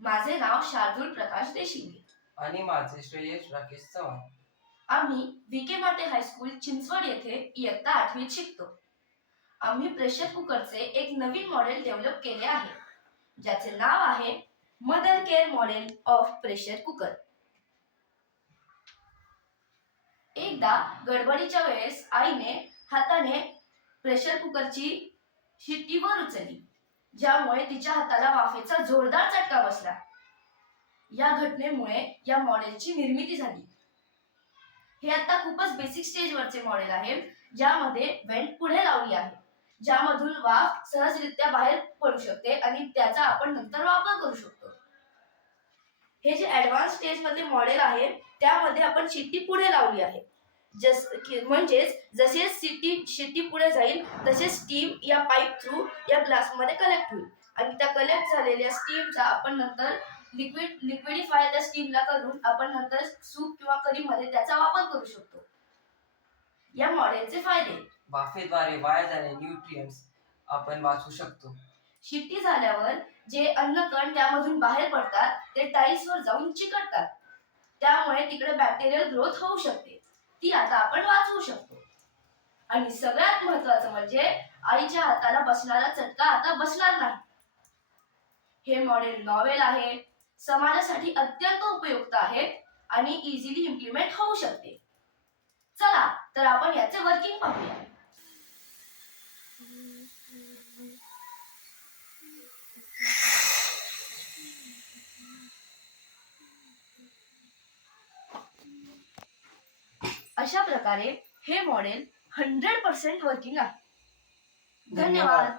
माझे नाव शार्दूल प्रकाश देशिंगे आणि माझे श्रेयश राकेश चव्हाण. आम्ही विके माटे हायस्कूल चिंचवड येथे इयत्ता 8वीत शिकतो. आम्ही प्रेशर कुकरचे एक नवीन मॉडेल डेव्हलप केले आहे, ज्याचे नाव आहे mother care model of pressure cooker. एकदा गडबडीच्या वेळेस आईने हाताने प्रेशर कुकरची शिट्टी वर उचलली, ज्यामुळे तिच्या हाताला वाफेचा जोरदार चटका बसला. या घटनेमुळे या मॉडेलची निर्मिती झाली. हे आता खूपच बेसिक स्टेजवरचे मॉडेल आहे, ज्यामध्ये व्हेंट पुढे लावली आहे, ज्यामधून वाफ सहजरित्या बाहेर पडू शकते आणि त्याचा आपण नंतर वापर करू शकतो. हे जे ऍडव्हान्स स्टेज मधले मॉडेल आहे, त्यामध्ये आपण शिट्टी पुढे लावली आहे. म्हणजेच जसे शिट्टी पुढे जाईल तसे स्टीम या पाईप थ्रू या ग्लास मध्ये कलेक्ट होईल आणि त्या कलेक्ट झालेल्या स्टीमचा आपण नंतर लिक्विडिफाय त्या स्टीमला करून आपण नंतर सूप किंवा करी मध्ये त्याचा वापर करू शकतो. या मॉडेलचे फायदे: वाफेद्वारे वाया जाणारे न्यूट्रिएंट्स आपण वाचवू शकतो. शिट्टी झाल्यावर जे अन्नकण त्यामधून बाहेर पडतात ते टाईल्सवर जाऊन चिकटतात, त्यामुळे तिकडे बॅक्टेरियल ग्रोथ होऊ शकते, ती आता आपण वाचवू शकतो. आणि सगळ्यात महत्त्वाचं म्हणजे आईच्या हाताला बसणारा चटका आता बसणार नाही. हे मॉडेल नॉवेल आहे, समाजासाठी अत्यंत उपयुक्त आहे आणि इझिली इम्प्लिमेंट होऊ शकते. चला तर आपण याचे वर्किंग पाहूया. अशा प्रकारे हे मॉडेल 100% वर्किंग आहे. धन्यवाद.